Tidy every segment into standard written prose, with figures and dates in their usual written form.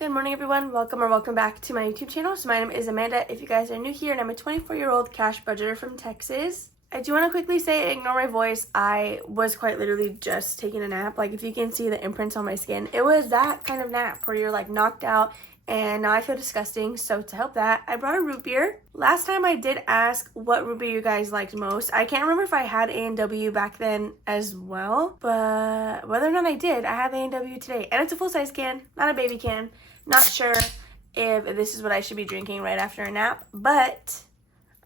Good morning everyone, welcome back to my YouTube channel. So my name is Amanda if you guys are new here, and I'm a 24-year-old cash budgeter from Texas. I do want to quickly say, ignore my voice. I was quite literally just taking a nap. Like, if you can see the imprints on my skin, it was that kind of nap where you're like knocked out and now I feel disgusting. So to help that, I brought a root beer. Last time I did ask what root beer you guys liked most. I can't remember if I had A&W back then as well, but whether or not I did, I have A&W today, and it's a full-size can, not a baby can. Not sure if this is what I should be drinking right after a nap, but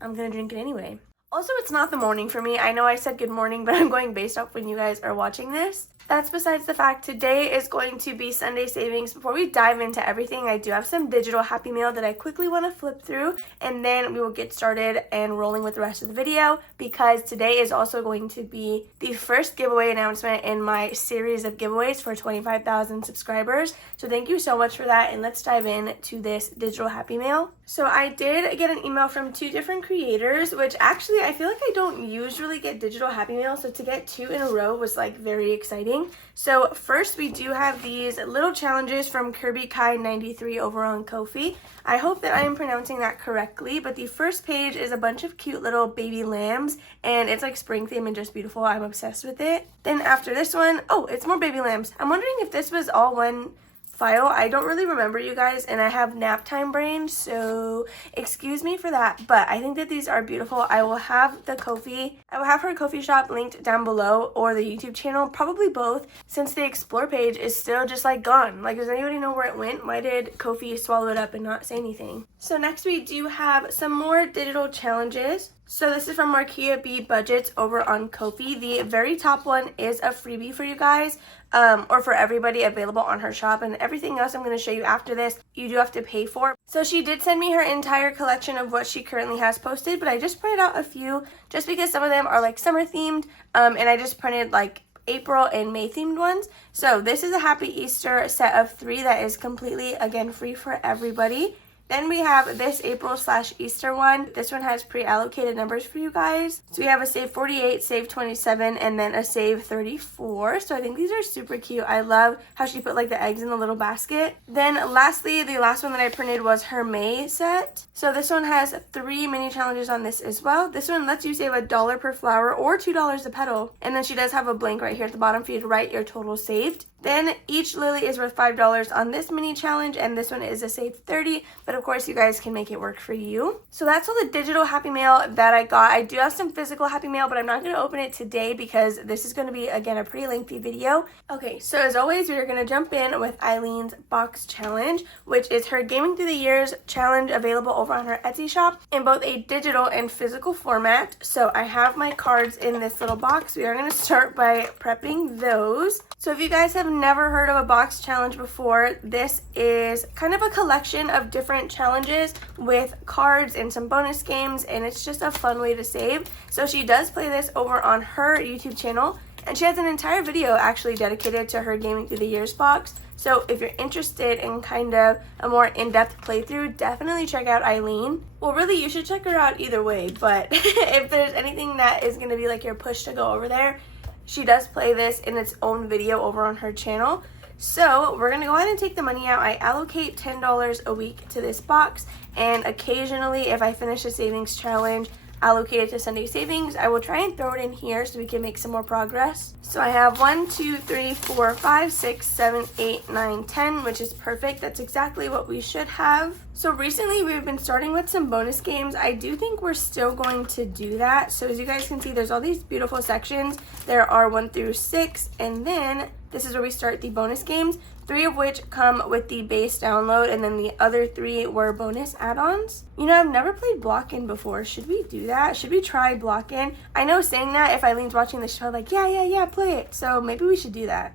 I'm gonna drink it anyway. Also, it's not the morning for me. I know I said good morning, but I'm going based off when you guys are watching this. That's besides the fact. Today is going to be Sunday savings. Before we dive into everything, I do have some digital Happy Meal that I quickly want to flip through, and then we will get started and rolling with the rest of the video, because today is also going to be the first giveaway announcement in my series of giveaways for 25,000 subscribers. So thank you so much for that, and let's dive in to this digital Happy Meal. So I did get an email from two different creators, which actually I feel like I don't usually get digital Happy Meal, so to get two in a row was like very exciting. So first we do have these little challenges from Kirby Kai 93 over on Ko-fi. I hope that I am pronouncing that correctly, but the first page is a bunch of cute little baby lambs, and it's like spring theme and just beautiful. I'm obsessed with it. Then after this one, oh, it's more baby lambs. I'm wondering if this was all one file. I don't really remember, you guys, and I have nap time brain, so excuse me for that, but I think that these are beautiful. I will have her Ko-fi shop linked down below, or the YouTube channel, probably both, since the explore page is still just like gone. Like, does anybody know where it went? Why did Ko-fi swallow it up and not say anything? So next we do have some more digital challenges. So this is from Markia B Budgets over on Ko-fi. The very top one is a freebie for you guys, or for everybody, available on her shop, and everything else I'm going to show you after this, you do have to pay for. So she did send me her entire collection of what she currently has posted, but I just printed out a few just because some of them are like summer themed, and I just printed like April and May themed ones. So this is a Happy Easter set of 3 that is completely, again, free for everybody. Then we have this April/Easter one. This one has pre-allocated numbers for you guys. So we have a save 48, save 27, and then a save 34. So I think these are super cute. I love how she put like the eggs in the little basket. Then lastly, the last one that I printed was her May set. So this one has 3 mini challenges on this as well. This one lets you save $1 per flower or $2 a petal. And then she does have a blank right here at the bottom for you to write your total saved. Then each lily is worth $5 on this mini challenge, and this one is a save 30, but of course you guys can make it work for you. So that's all the digital Happy Mail that I got. I do have some physical Happy Mail, but I'm not going to open it today because this is going to be, again, a pretty lengthy video. Okay, so as always, we're going to jump in with Eileen's box challenge, which is her Gaming Through the Years challenge, available over on her Etsy shop in both a digital and physical format. So I have my cards in this little box. We are going to start by prepping those. So if you guys have never heard of a box challenge before, this is kind of a collection of different challenges with cards and some bonus games, and it's just a fun way to save. So she does play this over on her YouTube channel, and she has an entire video actually dedicated to her Gaming Through the Years box. So if you're interested in kind of a more in-depth playthrough, definitely check out Eileen. Well, really, you should check her out either way, but if there's anything that is going to be like your push to go over there, she does play this in its own video over on her channel. So we're going to go ahead and take the money out. I allocate $10 a week to this box, and occasionally if I finish a savings challenge allocated to Sunday savings, I will try and throw it in here so we can make some more progress. So I have 1, 2, 3, 4, 5, 6, 7, 8, 9, 10, which is perfect. That's exactly what we should have. So recently we've been starting with some bonus games. I do think we're still going to do that. So as you guys can see, there's all these beautiful sections. There are 1 through 6, and then this is where we start the bonus games, 3 of which come with the base download, and then the other 3 were bonus add-ons. You know, I've never played Block-In before. Should we do that? Should we try Block-In? I know saying that, if Eileen's watching the show, like, yeah, play it. So maybe we should do that.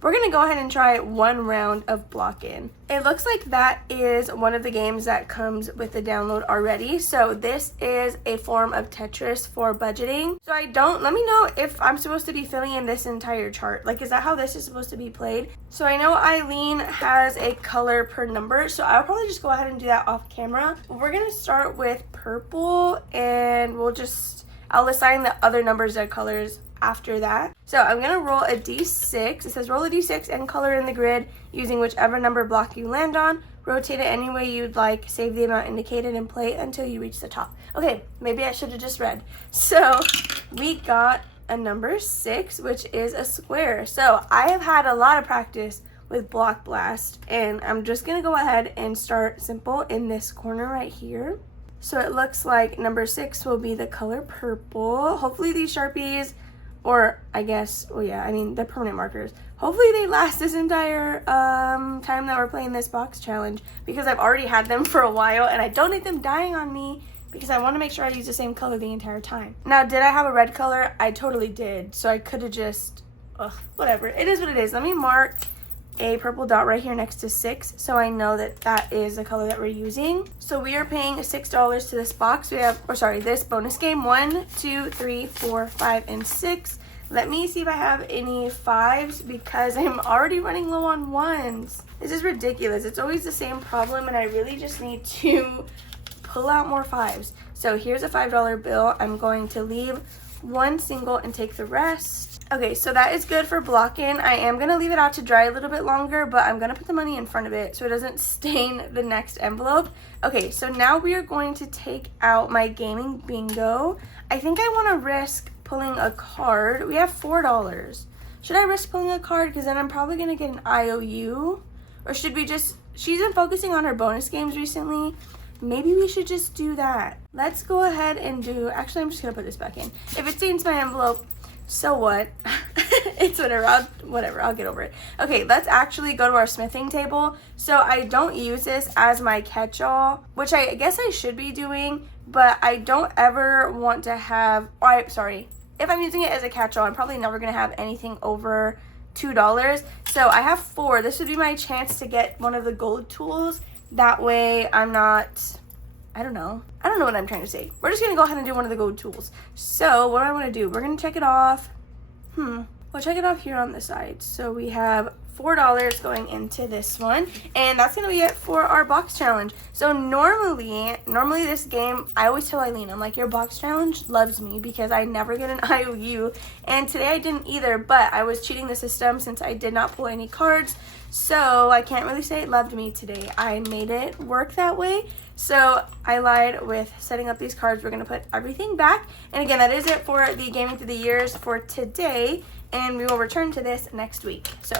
We're going to go ahead and try 1 round of Block-In. It looks like that is one of the games that comes with the download already. So this is a form of Tetris for budgeting. So let me know if I'm supposed to be filling in this entire chart. Like, is that how this is supposed to be played? So I know Eileen has a color per number, so I'll probably just go ahead and do that off camera. We're going to start with purple, and I'll assign the other numbers as colors after that. So I'm gonna roll a d6. It says roll a d6 and color in the grid using whichever number block you land on. Rotate it any way you'd like. Save the amount indicated and play until you reach the top. Okay, maybe I should have just read. So we got a number 6, which is a square. So I have had a lot of practice with Block Blast, and I'm just gonna go ahead and start simple in this corner right here. So it looks like number 6 will be the color purple. Hopefully these Sharpies, or I guess, oh yeah, I mean the permanent markers, hopefully they last this entire time that we're playing this box challenge, because I've already had them for a while and I don't need them dying on me because I want to make sure I use the same color the entire time. Now, did I have a red color? I totally did. So I could have just, whatever. It is what it is. Let me mark a purple dot right here next to 6 so I know that that is the color that we're using. So we are paying $6 to this box. We have, this bonus game, 1, 2, 3, 4, 5, and 6. Let me see if I have any 5s because I'm already running low on 1s. This is ridiculous. It's always the same problem and I really just need to pull out more 5s. So here's a $5 bill. I'm going to leave 1 single and take the rest. Okay, so that is good for blocking. I am going to leave it out to dry a little bit longer, but I'm going to put the money in front of it so it doesn't stain the next envelope. Okay, so now we are going to take out my gaming bingo. I think I want to risk pulling a card. We have $4. Should I risk pulling a card? Because then I'm probably going to get an IOU. Or should we just... She's been focusing on her bonus games recently. Maybe we should just do that. Let's go ahead and do... Actually, I'm just going to put this back in. If it stains my envelope, so what? It's whatever. I'll get over it. Okay, let's actually go to our smithing table. So I don't use this as my catch-all, which I guess I should be doing, but I don't ever want to have... If I'm using it as a catch-all, I'm probably never going to have anything over $2. So I have 4. This would be my chance to get one of the gold tools. That way I'm not... I don't know what I'm trying to say. We're just going to go ahead and do one of the gold tools. So what do I want to do? We're going to check it off. We'll check it off here on the side. So we have $4 going into this one. And that's going to be it for our box challenge. So normally this game, I always tell Eileen, I'm like, your box challenge loves me because I never get an IOU. And today I didn't either, but I was cheating the system since I did not pull any cards. So I can't really say it loved me today. I made it work that way. So I lied with setting up these cards. We're going to put everything back. And again, that is it for the Gaming Through the Years for today. And we will return to this next week. So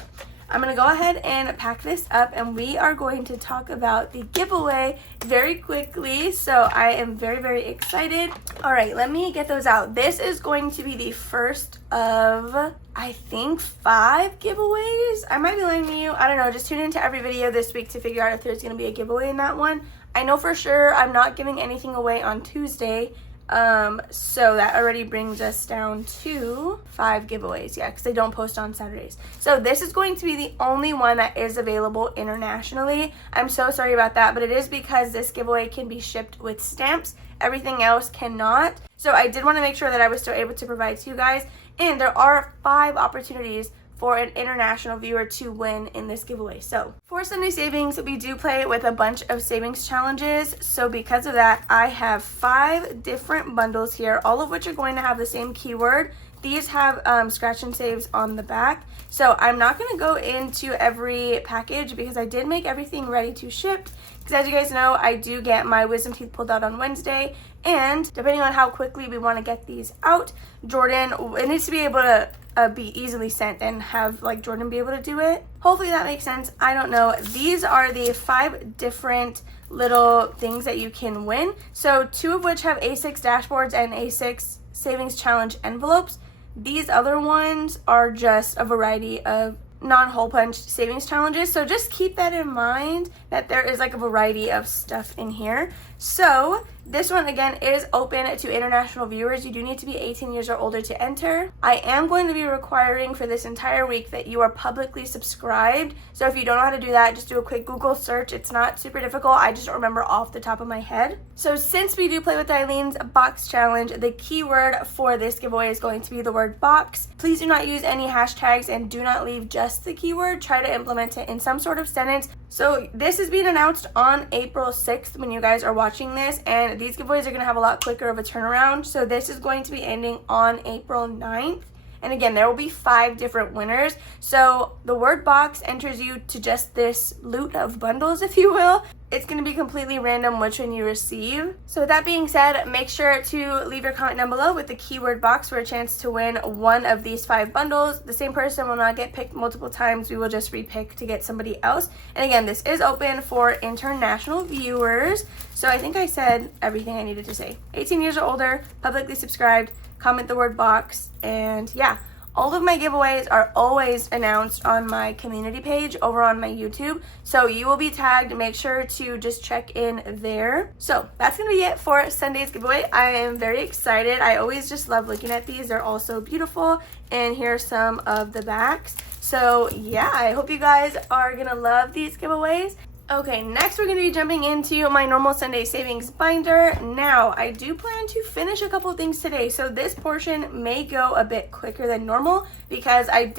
I'm going to go ahead and pack this up. And we are going to talk about the giveaway very quickly. So I am very, very excited. All right, let me get those out. This is going to be the first of, I think, 5 giveaways. I might be lying to you. I don't know. Just tune into every video this week to figure out if there's going to be a giveaway in that one. I know for sure I'm not giving anything away on Tuesday, so that already brings us down to 5 giveaways, yeah, because they don't post on Saturdays. So this is going to be the only one that is available internationally. I'm so sorry about that, but it is because this giveaway can be shipped with stamps. Everything else cannot. So I did want to make sure that I was still able to provide to you guys, and there are 5 opportunities for an international viewer to win in this giveaway. So for Sunday Savings, we do play with a bunch of savings challenges. So because of that, I have 5 different bundles here, all of which are going to have the same keyword. These have scratch and saves on the back. So I'm not going to go into every package because I did make everything ready to ship. Because as you guys know, I do get my wisdom teeth pulled out on Wednesday. And depending on how quickly we want to get these out, Jordan, it needs to be able to be easily sent and have like Jordan be able to do it. Hopefully that makes sense. I don't know. These are the 5 different little things that you can win. So 2 of which have A6 dashboards and A6 savings challenge envelopes. These other ones are just a variety of non-hole punch savings challenges. So just keep that in mind that there is like a variety of stuff in here. So this one again is open to international viewers. You do need to be 18 years or older to enter. I am going to be requiring for this entire week that you are publicly subscribed. So if you don't know how to do that, just do a quick Google search. It's not super difficult. I just don't remember off the top of my head. So since we do play with Eileen's box challenge, the keyword for this giveaway is going to be the word box. Please do not use any hashtags and do not leave just the keyword. Try to implement it in some sort of sentence. So this is being announced on April 6th when you guys are watching this, and these giveaways are going to have a lot quicker of a turnaround. So this is going to be ending on April 9th. And again, there will be 5 different winners. So the word box enters you to just this loot of bundles, if you will. It's going to be completely random which one you receive. So with that being said, make sure to leave your comment down below with the keyword box for a chance to win one of these 5 bundles. The same person will not get picked multiple times. We will just repick to get somebody else. And again, this is open for international viewers. So I think I said everything I needed to say. 18 years or older, publicly subscribed, comment the word box, and yeah. All of my giveaways are always announced on my community page over on my YouTube. So you will be tagged. Make sure to just check in there. So that's going to be it for Sunday's giveaway. I am very excited. I always just love looking at these. They're all so beautiful. And here's some of the backs. So yeah, I hope you guys are going to love these giveaways. Okay, next we're going to be jumping into my normal Sunday savings binder. Now, I do plan to finish a couple things today, so this portion may go a bit quicker than normal because I'm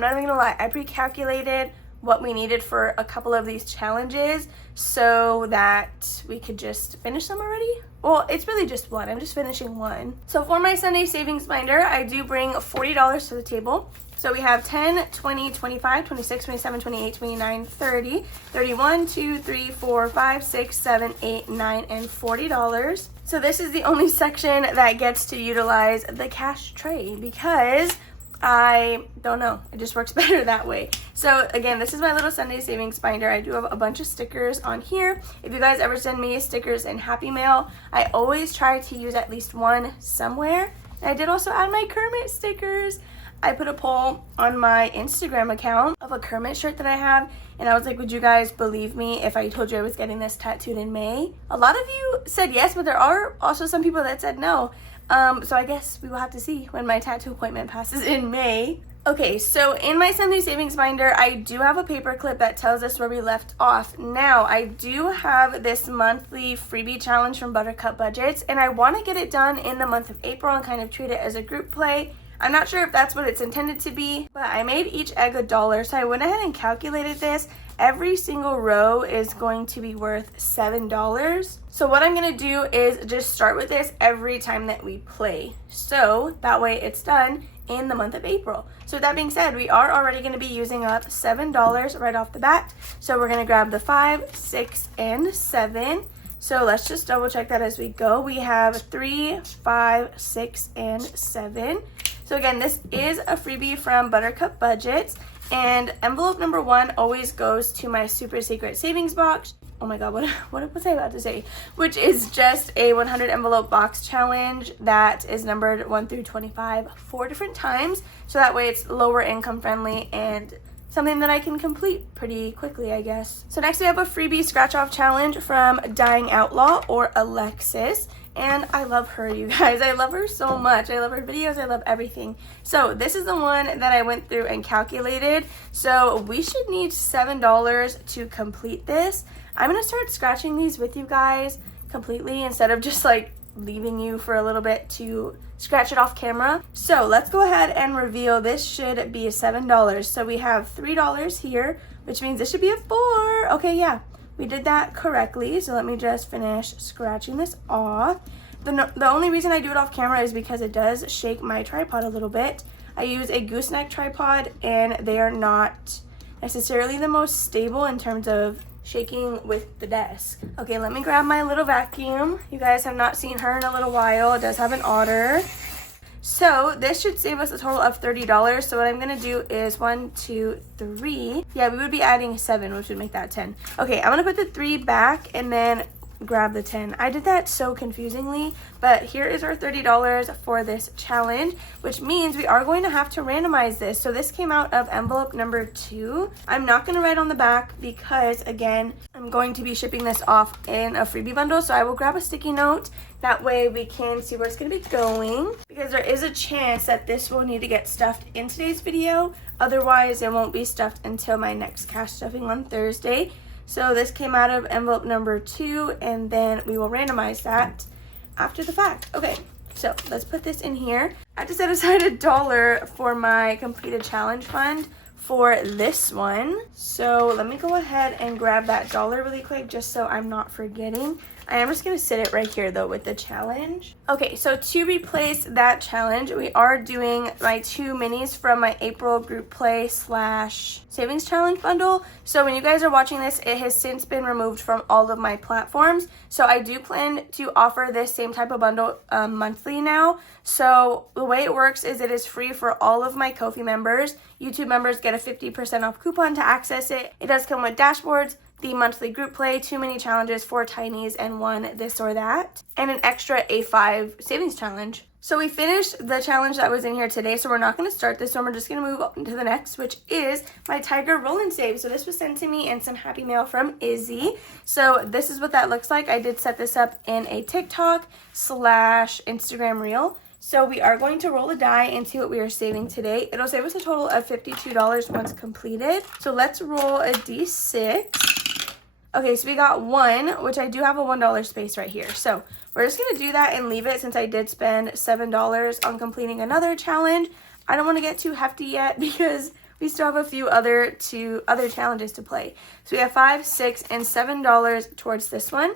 not even going to lie, I pre-calculated what we needed for a couple of these challenges so that we could just finish them already. Well, it's really just one. I'm just finishing one. So for my Sunday savings binder, I do bring $40 to the table. So we have 10, 20, 25, 26, 27, 28, 29, 30, 31, 2, 3, 4, 5, 6, 7, 8, 9, and $40. So this is the only section that gets to utilize the cash tray because I don't know, it just works better that way. So again, this is my little Sunday savings binder. I do have a bunch of stickers on here. If you guys ever send me stickers in Happy Mail, I always try to use at least one somewhere. And I did also add my Kermit stickers. I put a poll on my Instagram account of a Kermit shirt that I have, and I was like, would you guys believe me if I told you I was getting this tattooed in May? A lot of you said yes, but there are also some people that said no. So I guess we will have to see when my tattoo appointment passes in May. Okay, so in my Sunday savings binder, I do have a paper clip that tells us where we left off. Now, I do have this monthly freebie challenge from Buttercup Budgets, and I want to get it done in the month of April and kind of treat it as a group play. I'm not sure if that's what it's intended to be, but I made each egg $1, so I went ahead and calculated this. Every single row is going to be worth $7. So what I'm going to do is just start with this every time that we play. So that way it's done in the month of April. So with that being said, we are already going to be using up $7 right off the bat. So we're going to grab the 5, 6, and 7. So let's just double check that as we go. We have 3, 5, 6, and 7. So again, this is a freebie from Buttercup Budgets, and envelope number 1 always goes to my super secret savings box. Oh my god, what was I about to say? Which is just a 100 envelope box challenge that is numbered 1 through 25 4 different times. So that way it's lower income friendly and something that I can complete pretty quickly, I guess. So next we have a freebie scratch off challenge from Dying Outlaw or Alexis. And I love her, you guys. I love her so much. I love her videos. I love everything. So this is the one that I went through and calculated. So we should need $7 to complete this. I'm going to start scratching these with you guys completely instead of just like leaving you for a little bit to scratch it off camera. So let's go ahead and reveal this should be $7. So we have $3 here, which means this should be a 4. Okay, yeah. We did that correctly, so let me just finish scratching this off. The only reason I do it off camera is because it does shake my tripod a little bit. I use a gooseneck tripod, and they are not necessarily the most stable in terms of shaking with the desk. Okay, let me grab my little vacuum. You guys have not seen her in a little while. It does have an otter. So this should save us a total of $30. So what I'm gonna do is 1, 2, 3. Yeah, we would be adding 7, which would make that 10. Okay, I'm gonna put the 3 back and then grab the 10. I did that so confusingly, but here is our $30 for this challenge, which means we are going to have to randomize this. So this came out of envelope number 2. I'm not going to write on the back because, again, I'm going to be shipping this off in a freebie bundle. So I will grab a sticky note. That way we can see where it's going to be going, because there is a chance that this will need to get stuffed in today's video. Otherwise, it won't be stuffed until my next cash stuffing on Thursday. So this came out of envelope number 2, and then we will randomize that after the fact. Okay, so let's put this in here. I have to set aside $1 for my completed challenge fund for this one. So let me go ahead and grab that dollar really quick just so I'm not forgetting. I am just going to sit it right here though with the challenge. Okay, so to replace that challenge, we are doing my 2 minis from my April group play / savings challenge bundle. So when you guys are watching this, it has since been removed from all of my platforms. So I do plan to offer this same type of bundle monthly now. So the way it works is it is free for all of my Ko-fi members. YouTube members get a 50% off coupon to access it. It does come with dashboards, the monthly group play, 2 mini challenges, 4 tinies, and 1 this or that, and an extra A5 savings challenge. So we finished the challenge that was in here today, so we're not going to start this one. We're just going to move on to the next, which is my Tiger Roll and Save. So this was sent to me in some happy mail from Izzy. So this is what that looks like. I did set this up in a TikTok / Instagram reel. So we are going to roll a die and see what we are saving today. It'll save us a total of $52 once completed. So let's roll a D6. Okay, so we got 1, which I do have a $1 space right here. So we're just going to do that and leave it since I did spend $7 on completing another challenge. I don't want to get too hefty yet because we still have a few other challenges to play. So we have $5, $6, and $7 towards this one.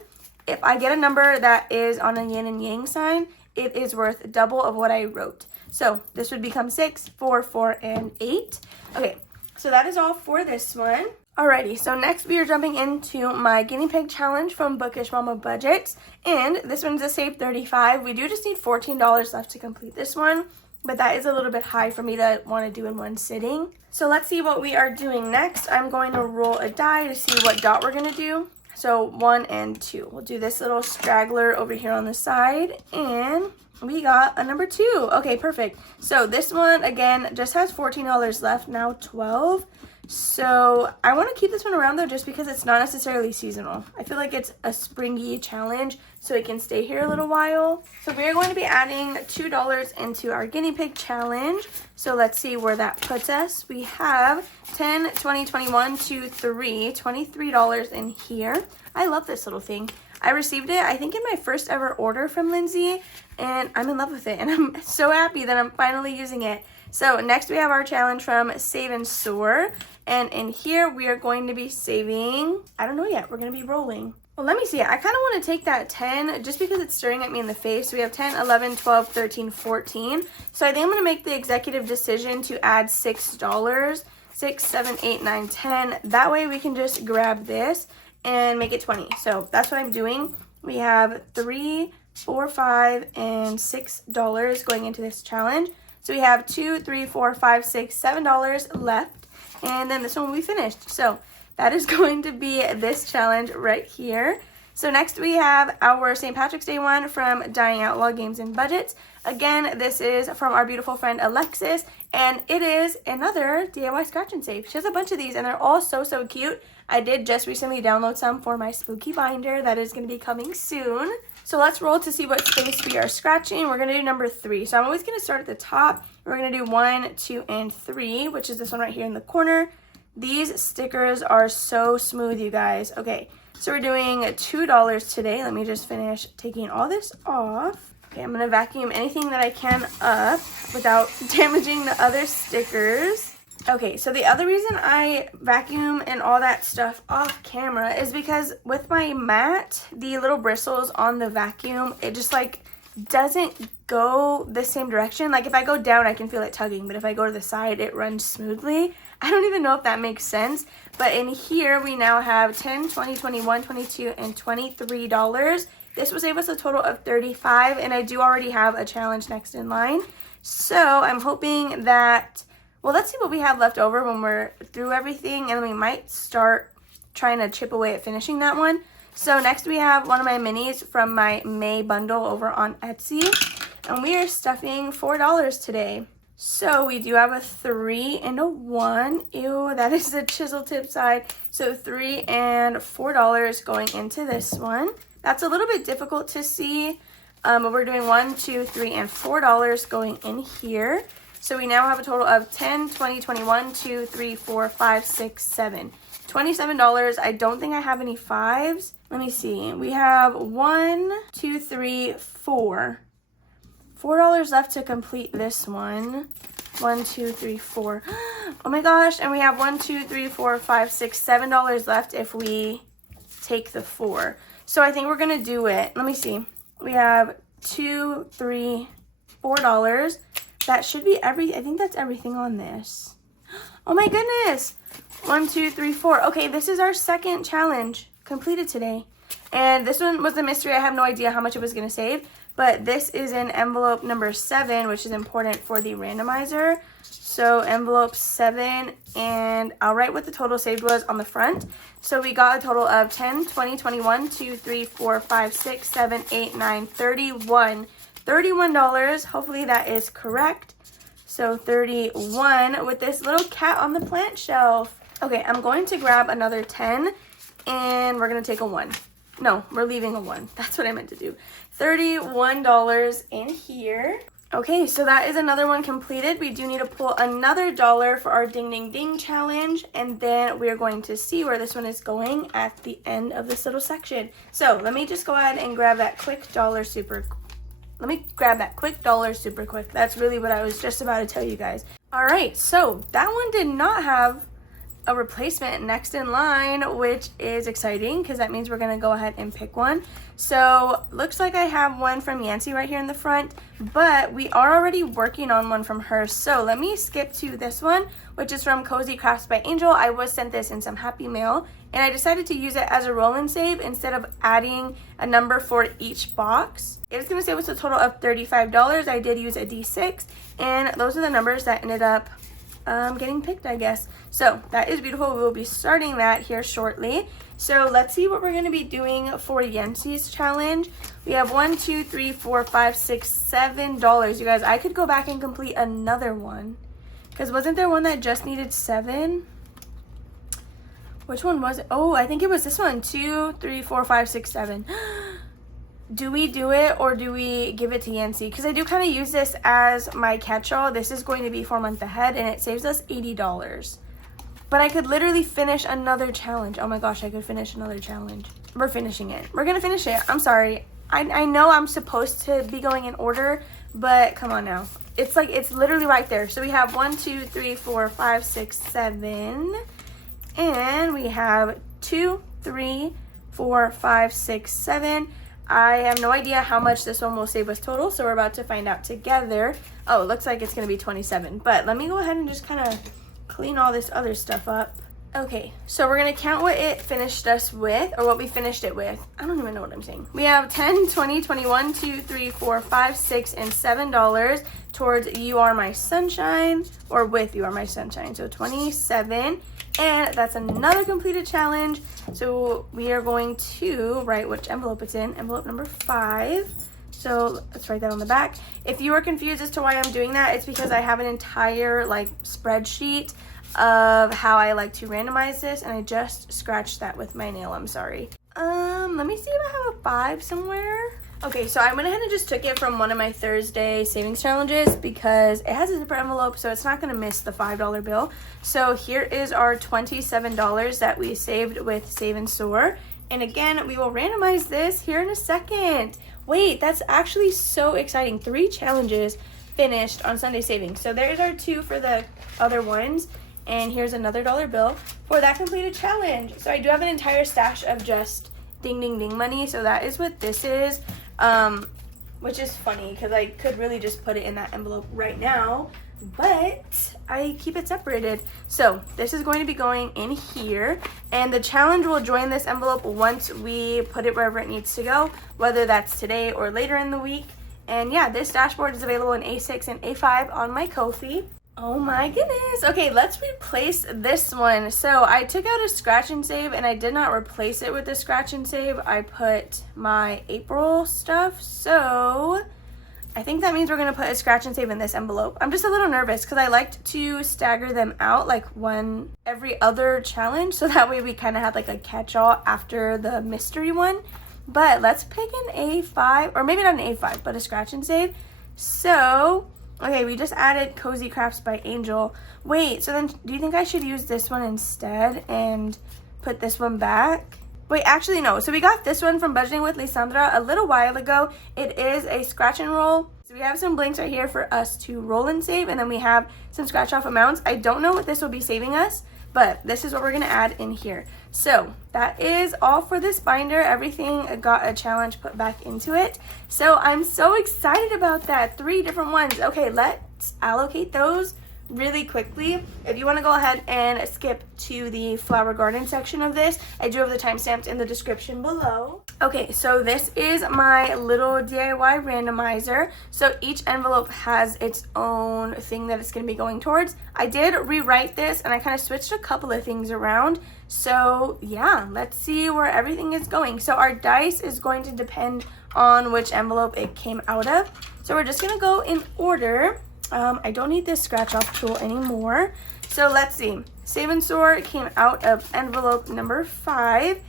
If I get a number that is on a yin and yang sign, it is worth double of what I wrote. So this would become 6, 4, 4, and 8. Okay, so that is all for this one. Alrighty, so next we are jumping into my guinea pig challenge from Bookish Mama Budgets, and this one's a save 35. We do just need $14 left to complete this one, but that is a little bit high for me to want to do in one sitting. So let's see what we are doing next. I'm going to roll a die to see what dot we're going to do. So 1 and 2. We'll do this little straggler over here on the side, and we got a number 2. Okay, perfect. So this one, again, just has $14 left, now 12. So I want to keep this one around though just because it's not necessarily seasonal. I feel like it's a springy challenge so it can stay here a little while. So we are going to be adding $2 into our guinea pig challenge. So let's see where that puts us. We have 10, 20, 21, 2, 3, $23 in here. I love this little thing. I received it, I think, in my first ever order from Lindsay, and I'm in love with it, and I'm so happy that I'm finally using it. So next we have our challenge from Save and Soar, and in here we are going to be saving, I don't know yet, we're going to be rolling. Well, let me see. I kind of want to take that 10 just because it's staring at me in the face. So we have 10, 11, 12, 13, 14. So I think I'm going to make the executive decision to add $6. 6, 7, 8, 9, 10. That way we can just grab this and make it 20. So that's what I'm doing. We have 3, 4, 5, and $6 going into this challenge. So we have 2, 3, 4, 5, 6, $7 left. And then this one will be finished. So that is going to be this challenge right here. So next we have our St. Patrick's Day one from Dying Outlaw Games and Budgets. Again, this is from our beautiful friend Alexis, and it is another DIY scratch and save. She has a bunch of these, and they're all so cute. I did just recently download some for my spooky binder that is going to be coming soon. So let's roll to see what space we are scratching. We're going to do number 3. So I'm always going to start at the top. We're going to do 1, 2, and 3, which is this one right here in the corner. These stickers are so smooth, you guys. Okay, so we're doing $2 today. Let me just finish taking all this off. Okay, I'm going to vacuum anything that I can up without damaging the other stickers. Okay, so the other reason I vacuum and all that stuff off camera is because with my mat, the little bristles on the vacuum, it just like doesn't go the same direction. Like if I go down, I can feel it tugging, but if I go to the side, it runs smoothly. I don't even know if that makes sense, but in here we now have 10, 20, 21, 22, and $23. This will save us a total of $35, and I do already have a challenge next in line. So I'm hoping that, well, let's see what we have left over when we're through everything, and we might start trying to chip away at finishing that one. So next we have one of my minis from my May bundle over on Etsy, and we are stuffing $4 today. So we do have a 3 and a 1. Ew, that is the chisel tip side. So $3 and $4 going into this one. That's a little bit difficult to see, but we're doing 1, 2, 3, and $4 going in here. So we now have a total of 10, 20, 21, 2, 3, 4, 5, 6, 7. $27. I don't think I have any 5s. Let me see. We have 1, 2, 3, 4. $4 left to complete this one. 1, 2, 3, 4. Oh my gosh, and we have 1, 2, 3, 4, 5, 6, $7 left if we take the 4. So I think we're gonna do it. Let me see. We have 2, 3, $4. That should be I think that's everything on this. Oh my goodness. 1, 2, 3, 4. Okay, this is our second challenge completed today. And this one was a mystery. I have no idea how much it was gonna save. But this is in envelope number 7, which is important for the randomizer. So envelope 7, and I'll write what the total saved was on the front. So we got a total of 10, 20, 21, 2, 3, 4, 5, 6, 7, 8, 9, 31. $31. Hopefully that is correct. So 31 with this little cat on the plant shelf. Okay, I'm going to grab another 10 and we're going to take a 1. No, we're leaving a 1. That's what I meant to do. $31 in here. Okay, so that is another one completed. We do need to pull another dollar for our ding ding ding challenge, and then we're going to see where this one is going at the end of this little section. So let me just go ahead and grab that quick dollar super quick. That's really what I was just about to tell you guys. All right, so that one did not have a replacement next in line, which is exciting because that means we're gonna go ahead and pick one. So looks like I have one from Yancy right here in the front, but we are already working on one from her. So let me skip to this one, which is from Cozy Crafts by Angel. I was sent this in some happy mail, and I decided to use it as a roll and save instead of adding a number for each box. It's gonna save us a total of $35. I did use a D6, and those are the numbers that ended up getting picked, I guess. So that is beautiful. We will be starting that here shortly. So let's see what we're going to be doing for Yancy's challenge. We have 1, 2, 3, 4, 5, 6, $7. You guys, I could go back and complete another one, because wasn't there one that just needed 7? Which one was it? Oh, I think it was this one. 2, 3, 4, 5, 6, 7. Do we do it or do we give it to Yancy? Because I do kind of use this as my catch-all. This is going to be for a month ahead, and it saves us $80. But I could literally finish another challenge. Oh my gosh, I could finish another challenge. We're finishing it. We're going to finish it. I'm sorry. I know I'm supposed to be going in order, but come on now. It's like, it's literally right there. So we have 1, 2, 3, 4, 5, 6, 7. And we have 2, 3, 4, 5, 6, 7. I have no idea how much this one will save us total, so we're about to find out together. Oh, it looks like it's going to be 27. But let me go ahead and just kind of clean all this other stuff up. Okay, so we're going to count what it finished us with, or what we finished it with. I don't even know what I'm saying. We have 10, 20, 21, 2, 3, 4, 5, 6, and $7 towards You Are My Sunshine, or with You Are My Sunshine. So 27. And that's another completed challenge. So we are going to write which envelope it's in, envelope number 5. So let's write that on the back. If you are confused as to why I'm doing that, it's because I have an entire like spreadsheet of how I like to randomize this, and I just scratched that with my nail. I'm sorry. Let me see if I have a 5 somewhere. Okay, so I went ahead and just took it from one of my Thursday savings challenges because it has a zipper envelope, so it's not going to miss the $5 bill. So here is our $27 that we saved with Save and Store. And again, we will randomize this here in a second. Wait, that's actually so exciting. 3 challenges finished on Sunday savings. So there's our 2 for the other ones. And here's another $1 bill for that completed challenge. So I do have an entire stash of just ding ding ding money. So that is what this is. Which is funny because I could really just put it in that envelope right now, but I keep it separated. So this is going to be going in here, and the challenge will join this envelope once we put it wherever it needs to go, whether that's today or later in the week. And yeah, this dashboard is available in A6 and A5 on my Ko-fi. Oh my goodness. Okay, let's replace this one. So I took out a scratch and save, and I did not replace it with the scratch and save. I put my April stuff. So I think that means we're going to put a scratch and save in this envelope. I'm just a little nervous because I liked to stagger them out like one every other challenge, so that way we kind of had like a catch-all after the mystery one. But let's pick an A5, or maybe not an A5, but a scratch and save. So okay, we just added Cozy Crafts by Angel. Wait, so then do you think I should use this one instead and put this one back? Wait, actually no. So we got this one from Budgeting with Lisandra a little while ago. It is a scratch and roll. So we have some blanks right here for us to roll and save, and then we have some scratch off amounts. I don't know what this will be saving us, but this is what we're gonna add in here. So that is all for this binder. Everything got a challenge put back into it. So I'm so excited about that. 3 different ones. Okay, let's allocate those really quickly. If you want to go ahead and skip to the flower garden section of this, I do have the timestamps in the description below. Okay, so this is my little DIY randomizer. So each envelope has its own thing that it's going to be going towards. I did rewrite this and I kind of switched a couple of things around. So yeah, let's see where everything is going. So our dice is going to depend on which envelope it came out of. So we're just going to go in order. I don't need this scratch off tool anymore. So let's see. Save and Soar came out of envelope number 5.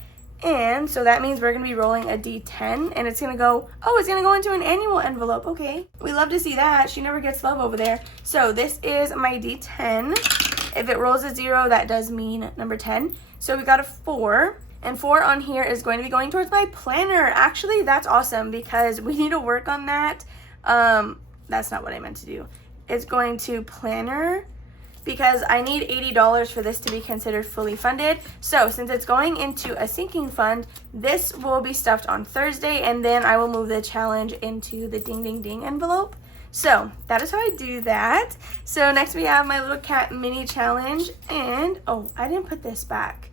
And so that means we're going to be rolling a D10 and it's going to go, oh, it's going to go into an annual envelope. Okay. We love to see that. She never gets love over there. So this is my D10. If it rolls a 0, that does mean number 10. So we got a 4. And 4 on here is going to be going towards my planner. Actually, that's awesome because we need to work on that. That's not what I meant to do. It's going to planner because I need $80 for this to be considered fully funded. So since it's going into a sinking fund, this will be stuffed on Thursday and then I will move the challenge into the ding ding ding envelope. So that is how I do that. So next we have my little cat mini challenge and oh, I didn't put this back.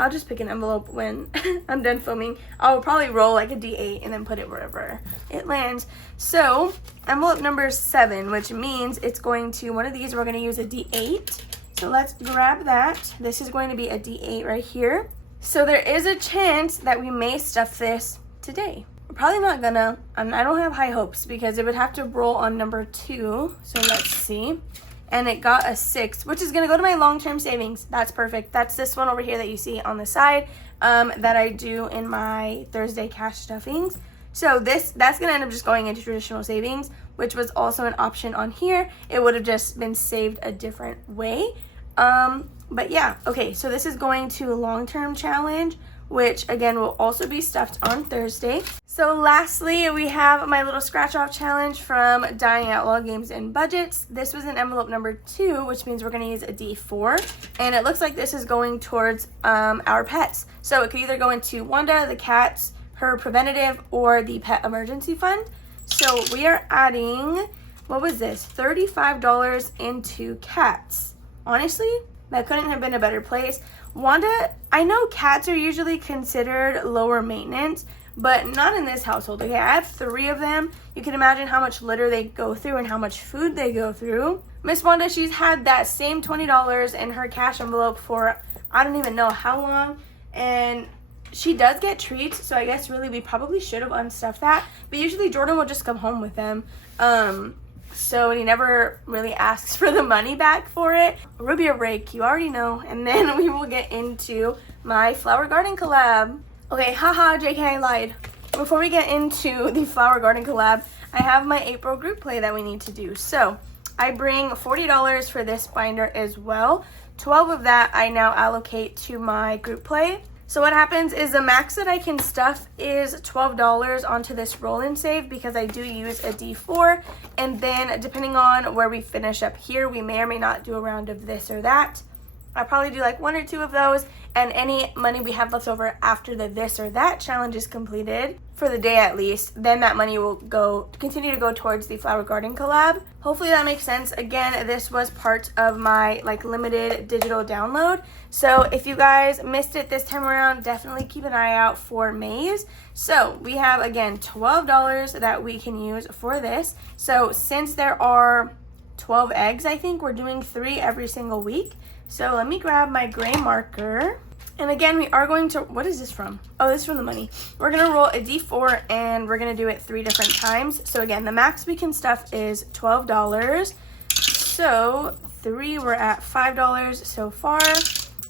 I'll just pick an envelope when I'm done filming. I'll probably roll like a D8 and then put it wherever it lands. So envelope number 7, which means it's going to, one of these we're gonna use a D8. So let's grab that. This is going to be a D8 right here. So there is a chance that we may stuff this today. We're probably not gonna, I don't have high hopes because it would have to roll on number 2. So let's see. And it got a 6, which is going to go to my long-term savings. That's perfect. That's this one over here that you see on the side that I do in my Thursday cash stuffings. So that's going to end up just going into traditional savings, which was also an option on here. It would have just been saved a different way. But yeah, okay, so this is going to a long-term challenge, which again will also be stuffed on Thursday. So lastly, we have my little scratch off challenge from Dying Outlaw Games and Budgets. This was in envelope number 2, which means we're going to use a D4. And it looks like this is going towards our pets. So it could either go into Wanda, the cat's, her preventative, or the pet emergency fund. So we are adding, what was this? $35 into cats. Honestly, that couldn't have been a better place. Wanda, I know cats are usually considered lower maintenance, but not in this household. Okay, I have 3 of them. You can imagine how much litter they go through and how much food they go through. Miss Wanda, she's had that same $20 in her cash envelope for I don't even know how long, and she does get treats, so I guess really we probably should have unstuffed that, but usually Jordan will just come home with them. So he never really asks for the money back for it. Ruby or break, you already know. And then we will get into my flower garden collab. Okay, haha, JK, I lied. Before we get into the flower garden collab, I have my April group play that we need to do. So I bring $40 for this binder as well. 12 of that I now allocate to my group play. So what happens is the max that I can stuff is $12 onto this roll and save because I do use a D4. And then depending on where we finish up here, we may or may not do a round of this or that. I'll probably do like 1 or 2 of those, and any money we have left over after the this or that challenge is completed, for the day at least, then that money will continue to go towards the flower garden collab. Hopefully that makes sense. Again, this was part of my like limited digital download. So if you guys missed it this time around, definitely keep an eye out for May's. So we have again $12 that we can use for this. So since there are 12 eggs, I think we're doing 3 every single week. So let me grab my gray marker. And again, we are going to, what is this from? Oh, this is from the money. We're going to roll a D4 and we're going to do it 3 different times. So again, the max we can stuff is $12. So 3, we're at $5 so far.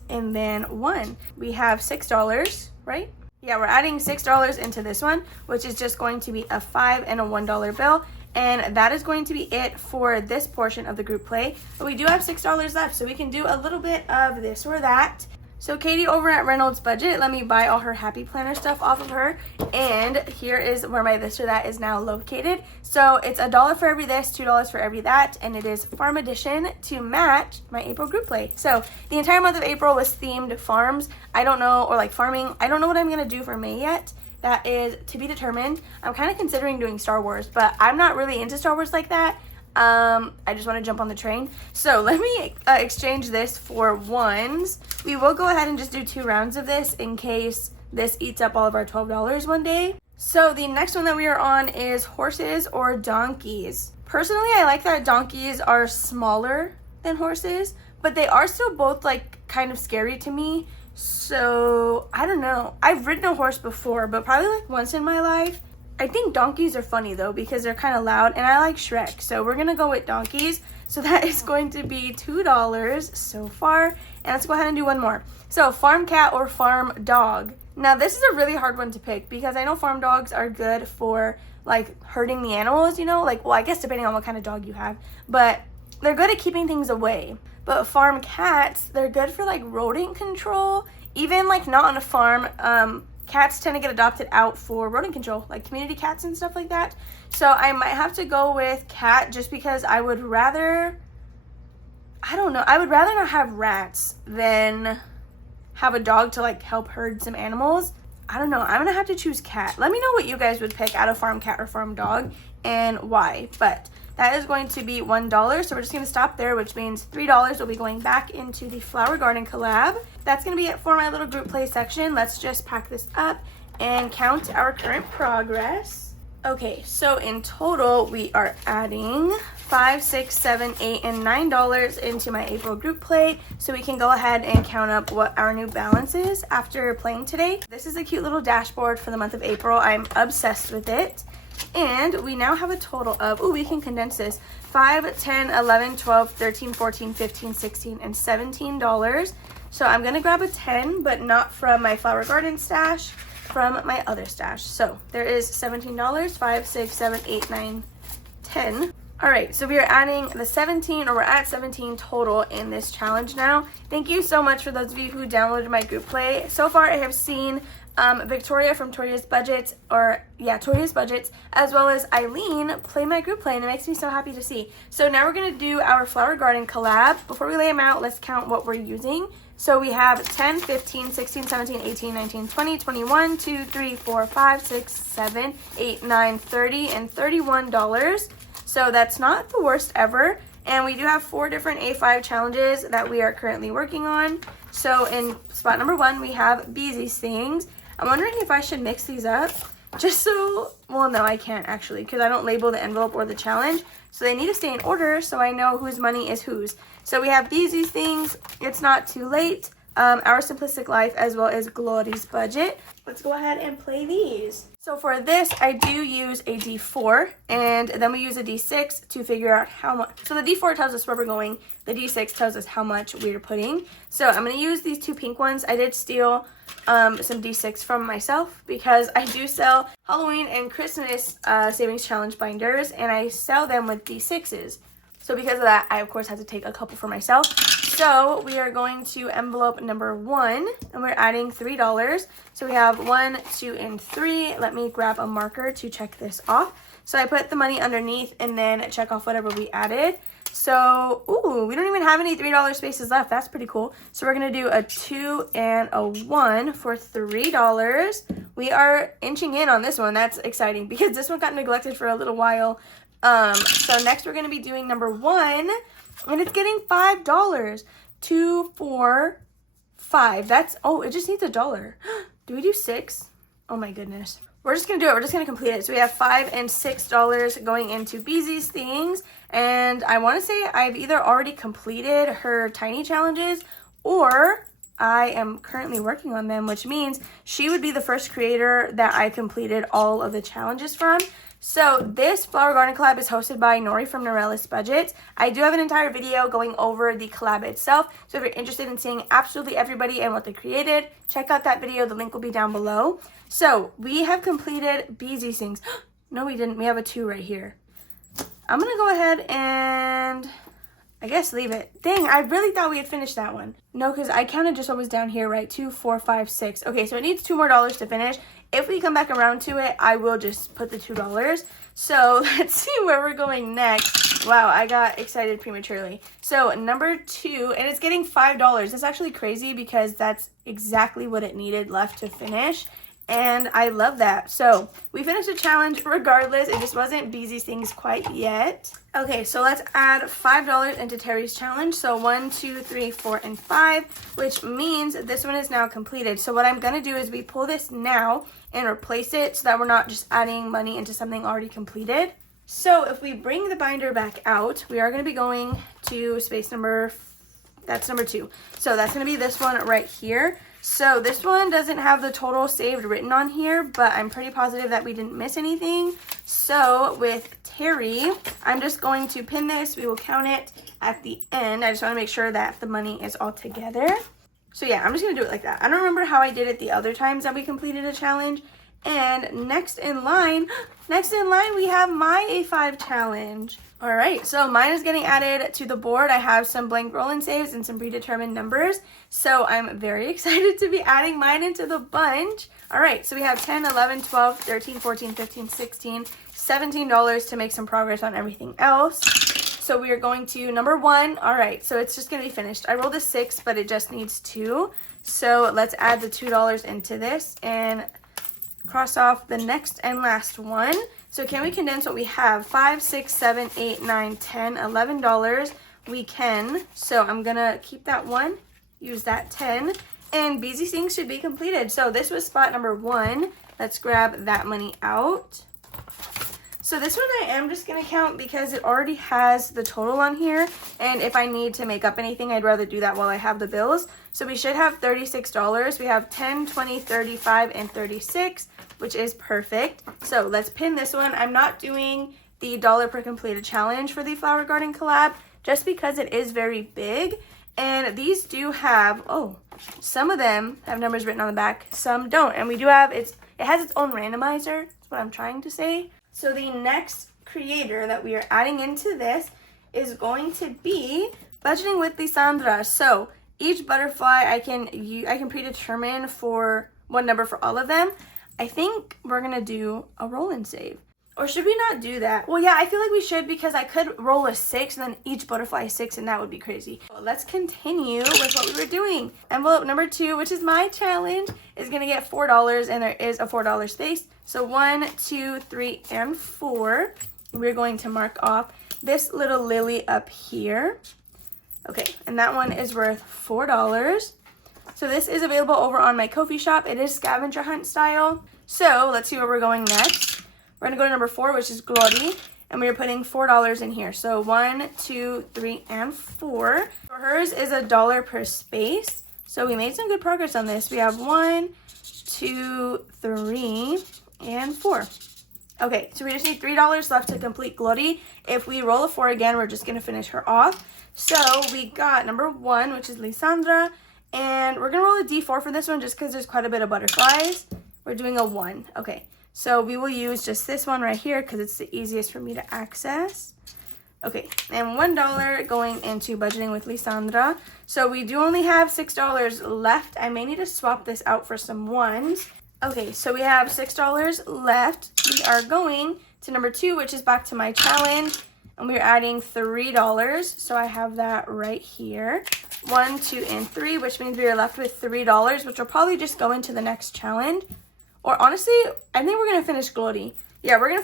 And then 1, we have $6, right? Yeah, we're adding $6 into this one, which is just going to be a $5 and a $1 bill. And that is going to be it for this portion of the group play. But we do have $6 left, so we can do a little bit of this or that. So Katie over at Reynolds Budget let me buy all her Happy Planner stuff off of her, and here is where my this or that is now located. So it's $1 for every this, $2 for every that, and it is farm edition to match my April group play. So the entire month of April was themed farms. I don't know, or like farming. I don't know what I'm gonna do for May yet. That is to be determined. I'm kind of considering doing Star Wars, but I'm not really into Star Wars like that. I just want to jump on the train. So let me exchange this for ones. We will go ahead and just do 2 rounds of this in case this eats up all of our $12 one day. So the next one that we are on is horses or donkeys. Personally, I like that donkeys are smaller than horses, but they are still both like kind of scary to me. So I don't know. I've ridden a horse before, but probably like once in my life. I think donkeys are funny though because they're kind of loud, and I like Shrek, so we're gonna go with donkeys. So that is going to be $2 so far, and let's go ahead and do one more. So farm cat or farm dog. Now this is a really hard one to pick because I know farm dogs are good for like herding the animals, you know, like, well, I guess depending on what kind of dog you have, but they're good at keeping things away. But farm cats, they're good for like rodent control, even like not on a farm. Cats tend to get adopted out for rodent control, like community cats and stuff like that. So I might have to go with cat just because I would rather, I don't know, I would rather not have rats than have a dog to like help herd some animals. I don't know, I'm gonna have to choose cat. Let me know what you guys would pick out of farm cat or farm dog and why. But that is going to be $1, so we're just gonna stop there, which means $3 will be going back into the flower garden collab. That's gonna be it for my little group play section. Let's just pack this up and count our current progress. Okay, so in total, we are adding $5, $6, $7, $8, and $9 into my April group play, so we can go ahead and count up what our new balance is after playing today. This is a cute little dashboard for the month of April. I'm obsessed with it. And we now have a total of, we can condense this, $5, $10, $11, $12, $13, $14, $15, $16, and $17. So I'm going to grab a 10, but not from my flower garden stash, from my other stash. So there is $17, 5, 6, 7, 8, 9, 10. All right, so we are adding the 17, or we're at 17 total in this challenge now. Thank you so much for those of you who downloaded my group play. So far, I have seen Victoria from Toria's Budgets, Toria's Budgets, as well as Eileen play my group play, and it makes me so happy to see. So now we're going to do our flower garden collab. Before we lay them out, let's count what we're using. So we have 10, 15, 16, 17, 18, 19, 20, 21, 2, 3, 4, 5, 6, 7, 8, 9, 30, and $31. So that's not the worst ever. And we do have 4 different A5 challenges that we are currently working on. So in spot number 1, we have Beezy's Things. I'm wondering if I should mix these up just so, well, no, I can't actually because I don't label the envelope or the challenge. So they need to stay in order so I know whose money is whose. So we have Beezy's Things, It's Not Too Late, Our Simplistic Life, as well as Glory's Budget. Let's go ahead and play these. So for this, I do use a D4, and then we use a D6 to figure out how much. So the D4 tells us where we're going. The D6 tells us how much we're putting. So I'm going to use these 2 pink ones. I did steal some D6 from myself because I do sell Halloween and Christmas Savings Challenge binders, and I sell them with D6s. So because of that, I of course had to take a couple for myself. So we are going to envelope number 1, and we're adding $3. So we have 1, 2, and 3. Let me grab a marker to check this off. So I put the money underneath and then check off whatever we added. So, we don't even have any $3 spaces left. That's pretty cool. So we're going to do a 2 and a 1 for $3. We are inching in on this one. That's exciting because this one got neglected for a little while. So next we're going to be doing number 1, and it's getting $5. 2, 4, 5. That's, it just needs $1. Do we do 6? Oh my goodness. We're just going to do it. We're just going to complete it. So we have $5 and $6 going into Beezy's Things. And I want to say I've either already completed her tiny challenges or I am currently working on them, which means she would be the first creator that I completed all of the challenges from. So this flower garden collab is hosted by Nori from Norelis Budget. I do have an entire video going over the collab itself. So if you're interested in seeing absolutely everybody and what they created, check out that video. The link will be down below. So we have completed Beezy's Things. No, we didn't. We have a 2 right here. I'm going to go ahead and I guess leave it. Dang, I really thought we had finished that one. No, because I counted just what was down here, right? 2, 4, 5, 6. Okay, so it needs $2 more to finish. If we come back around to it, I will just put the $2. So let's see where we're going next. Wow, I got excited prematurely. So number 2, and it's getting $5. That's actually crazy because that's exactly what it needed left to finish. And I love that. So we finished the challenge regardless. It just wasn't Beezy's things quite yet. Okay, so let's add $5 into Terry's challenge. So 1, 2, 3, 4, and 5, which means this one is now completed. So what I'm gonna do is we pull this now and replace it so that we're not just adding money into something already completed. So if we bring the binder back out, we are gonna be going to space number, that's number 2. So that's gonna be this one right here. So this one doesn't have the total saved written on here, but I'm pretty positive that we didn't miss anything. So with Terry, I'm just going to pin this. We will count it at the end. I just want to make sure that the money is all together. So yeah, I'm just going to do it like that. I don't remember how I did it the other times that we completed a challenge. And next in line, we have my A5 challenge. All right, so mine is getting added to the board. I have some blank roll and saves and some predetermined numbers. So I'm very excited to be adding mine into the bunch. All right, so we have 10, 11, 12, 13, 14, 15, 16, $17 to make some progress on everything else. So we are going to number 1. All right, so it's just gonna be finished. I rolled a 6, but it just needs 2. So let's add the $2 into this and cross off the next and last one. So can we condense what we have? 5, 6, 7, 8, 9, 10, $11. We can. So I'm gonna keep that 1, use that 10, and Beezy Things should be completed. So this was spot number 1. Let's grab that money out. So this one I am just gonna count because it already has the total on here. And if I need to make up anything, I'd rather do that while I have the bills. So we should have $36. We have 10, 20, 35, and 36, which is perfect. So let's pin this one. I'm not doing the $1 per completed challenge for the Flower Garden collab just because it is very big. And these do have, oh, some of them have numbers written on the back, some don't. And we do have, it has its own randomizer. That's what I'm trying to say. So the next creator that we are adding into this is going to be Budgeting with Lysandra. So each butterfly I can predetermine for one number for all of them. I think we're gonna do a roll and save. Or should we not do that? Well, yeah, I feel like we should because I could roll a 6 and then each butterfly is 6 and that would be crazy. Well, let's continue with what we were doing. Envelope number 2, which is my challenge, is gonna get $4 and there is a $4 space. So 1, 2, 3, and 4. We're going to mark off this little lily up here. Okay, and that one is worth $4. So this is available over on my Ko-fi shop. It is scavenger hunt style. So let's see where we're going next. We're gonna go to number 4, which is Glory, and we're putting $4 in here. So 1, 2, 3, and 4. For hers is $1 per space. So we made some good progress on this. We have 1, 2, 3, and 4. Okay, so we just need $3 left to complete Glory. If we roll a 4 again, we're just gonna finish her off. So we got number 1, which is Lysandra, and we're gonna roll a D4 for this one just because there's quite a bit of butterflies. We're doing a 1. Okay. So we will use just this one right here because it's the easiest for me to access. Okay, and $1 going into Budgeting with Lysandra. So we do only have $6 left. I may need to swap this out for some 1s. Okay, so we have $6 left. We are going to number 2, which is back to my challenge. And we're adding $3. So I have that right here. 1, 2, and 3, which means we are left with $3, which will probably just go into the next challenge. Or honestly, I think we're gonna finish Glory. Yeah, we're gonna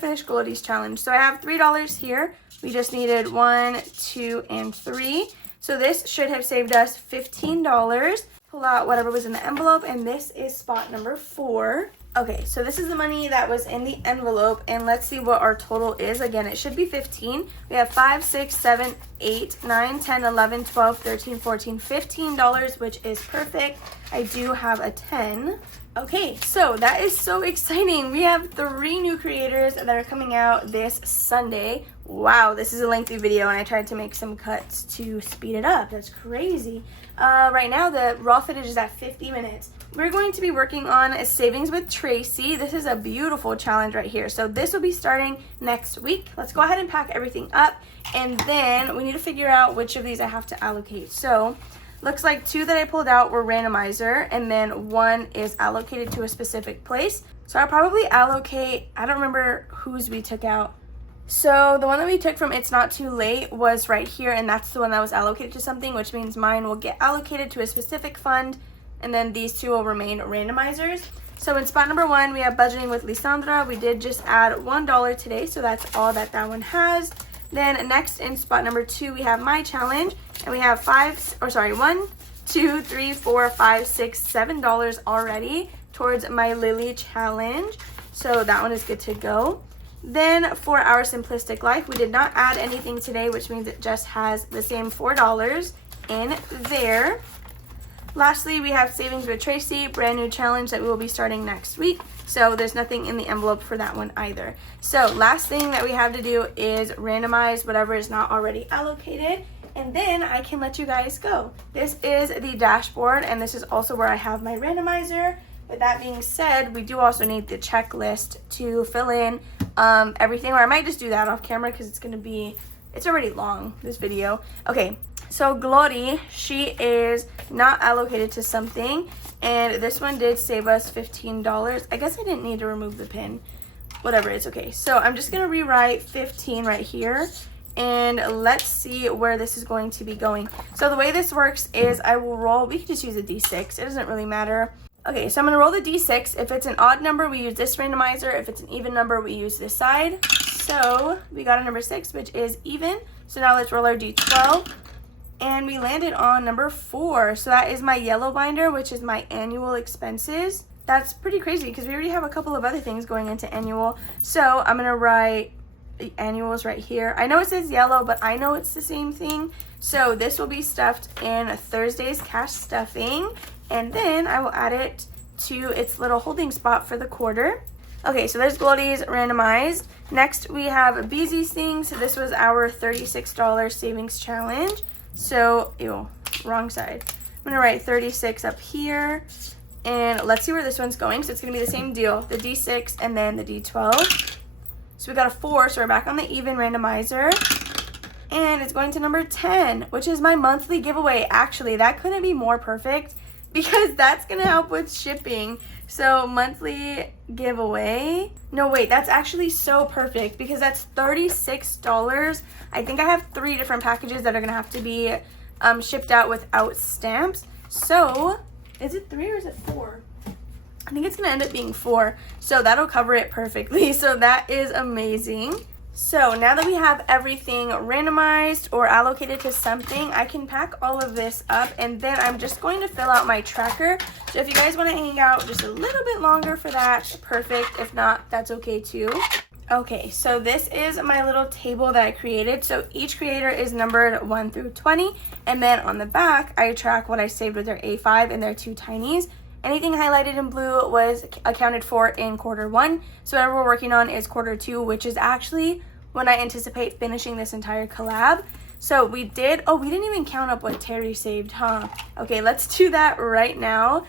finish Glory's challenge. So I have $3 here. We just needed 1, 2, and 3. So this should have saved us $15. Pull out whatever was in the envelope, and this is spot number 4. Okay, so this is the money that was in the envelope, and let's see what our total is. Again, it should be 15. We have 5, 6, 7, 8, 9, 10, 11, 12, 13, 14, $15, which is perfect. I do have a 10. Okay, so that is so exciting. We have 3 new creators that are coming out this Sunday. Wow, this is a lengthy video, and I tried to make some cuts to speed it up. That's crazy. Right now, the raw footage is at 50 minutes. we're going to be working on Savings with Tracy. This is a beautiful challenge right here. So this will be starting next week. Let's go ahead and pack everything up, and then we need to figure out which of these I have to allocate. So looks like 2 that I pulled out were randomizer, and then 1 is allocated to a specific place. So I'll probably allocate, I don't remember whose we took out. So the one that we took from It's Not Too Late was right here, and that's the one that was allocated to something, which means mine will get allocated to a specific fund, and then these 2 will remain randomizers. So in spot number 1, we have Budgeting with Lisandra. We did just add $1 today, so that's all that one has. Then next in spot number 2, we have My Challenge, and we have $1, 2, 3, 4, 5, 6, $7 already towards my Lily Challenge. So that one is good to go. Then for our Simplistic Life, we did not add anything today, which means it just has the same $4 in there. Lastly, we have Savings with Tracy, brand new challenge that we will be starting next week. So there's nothing in the envelope for that one either. So last thing that we have to do is randomize whatever is not already allocated, and then I can let you guys go. This is the dashboard, and this is also where I have my randomizer. With that being said, we do also need the checklist to fill in everything, or I might just do that off camera because it's already long, this video. Okay, so Glory, she is not allocated to something, and this one did save us $15. I guess I didn't need to remove the pin. Whatever, it's okay. So I'm just gonna rewrite 15 right here, and let's see where this is going to be going. So the way this works is I will roll, we can just use a D6, it doesn't really matter. Okay, so I'm gonna roll the D6. If it's an odd number, we use this randomizer. If it's an even number, we use this side. So we got a number 6, which is even. So now let's roll our D12. And we landed on number 4. So that is my yellow binder, which is my annual expenses. That's pretty crazy because we already have a couple of other things going into annual. So I'm gonna write the annuals right here. I know it says yellow, but I know it's the same thing. So this will be stuffed in Thursday's cash stuffing. And then I will add it to its little holding spot for the quarter. Okay, so there's Glory's randomized. Next, we have Beezy's things. This was our $36 savings challenge. So, ew, wrong side. I'm gonna write 36 up here. And let's see where this one's going. So it's gonna be the same deal, the D6 and then the D12. So we got a 4, so we're back on the even randomizer. And it's going to number 10, which is my monthly giveaway. Actually, that couldn't be more perfect, because that's gonna help with shipping. So monthly giveaway. No, wait, that's actually so perfect because that's $36. I think I have 3 different packages that are gonna have to be shipped out without stamps. So is it 3 or is it 4? I think it's gonna end up being 4. So that'll cover it perfectly. So that is amazing. So now that we have everything randomized or allocated to something, I can pack all of this up, and then I'm just going to fill out my tracker. So if you guys want to hang out just a little bit longer for that, perfect. If not, that's okay too. Okay, so this is my little table that I created. So each creator is numbered 1 through 20, and then on the back, I track what I saved with their A5 and their 2 tinies. Anything highlighted in blue was accounted for in quarter 1. So whatever we're working on is quarter 2, which is actually when I anticipate finishing this entire collab. So we didn't even count up what Terry saved, huh? Okay, let's do that right now.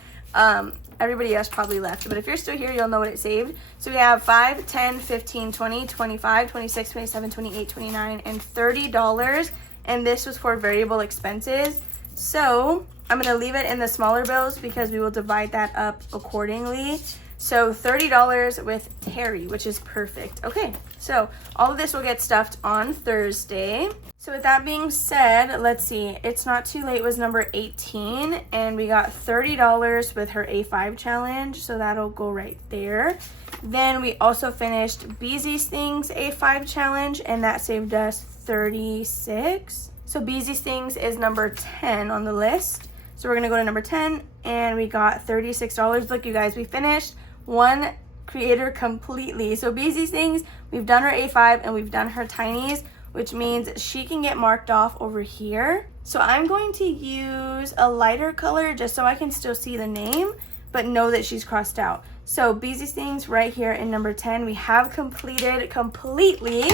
Everybody else probably left, but if you're still here, you'll know what it saved. So we have 5, 10, 15, 20, 25, 26, 27, 28, 29, and $30. And this was for variable expenses. So I'm gonna leave it in the smaller bills because we will divide that up accordingly. So $30 with Terry, which is perfect. Okay, so all of this will get stuffed on Thursday. So with that being said, let's see. It's Not Too Late was number 18, and we got $30 with her A5 challenge, so that'll go right there. Then we also finished Beezy's Things A5 challenge, and that saved us 36. So Beezy's Things is number 10 on the list. So we're gonna go to number 10, and we got $36. Look, you guys, we finished one creator completely. So Beezy's Things, we've done her A5 and we've done her tinies, which means she can get marked off over here. So I'm going to use a lighter color just so I can still see the name, but know that she's crossed out. So Beezy's Things right here in number 10, we have completed completely.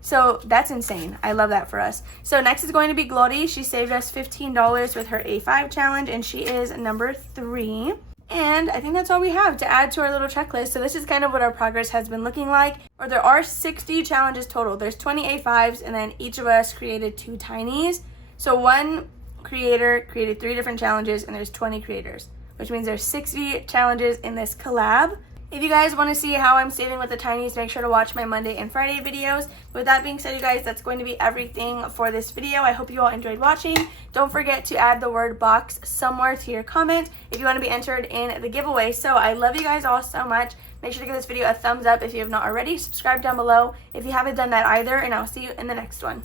So that's insane. I love that for us. So next is going to be Glory. She saved us $15 with her A5 challenge, and she is number 3. And I think that's all we have to add to our little checklist. So this is kind of what our progress has been looking like. Or there are 60 challenges total. There's 20 A5s, and then each of us created 2 tinies. So one creator created 3 different challenges, and there's 20 creators, which means there's 60 challenges in this collab. If you guys want to see how I'm saving with the tinies, make sure to watch my Monday and Friday videos. With that being said, you guys, that's going to be everything for this video. I hope you all enjoyed watching. Don't forget to add the word box somewhere to your comment if you want to be entered in the giveaway. So I love you guys all so much. Make sure to give this video a thumbs up if you have not already. Subscribe down below if you haven't done that either, and I'll see you in the next one.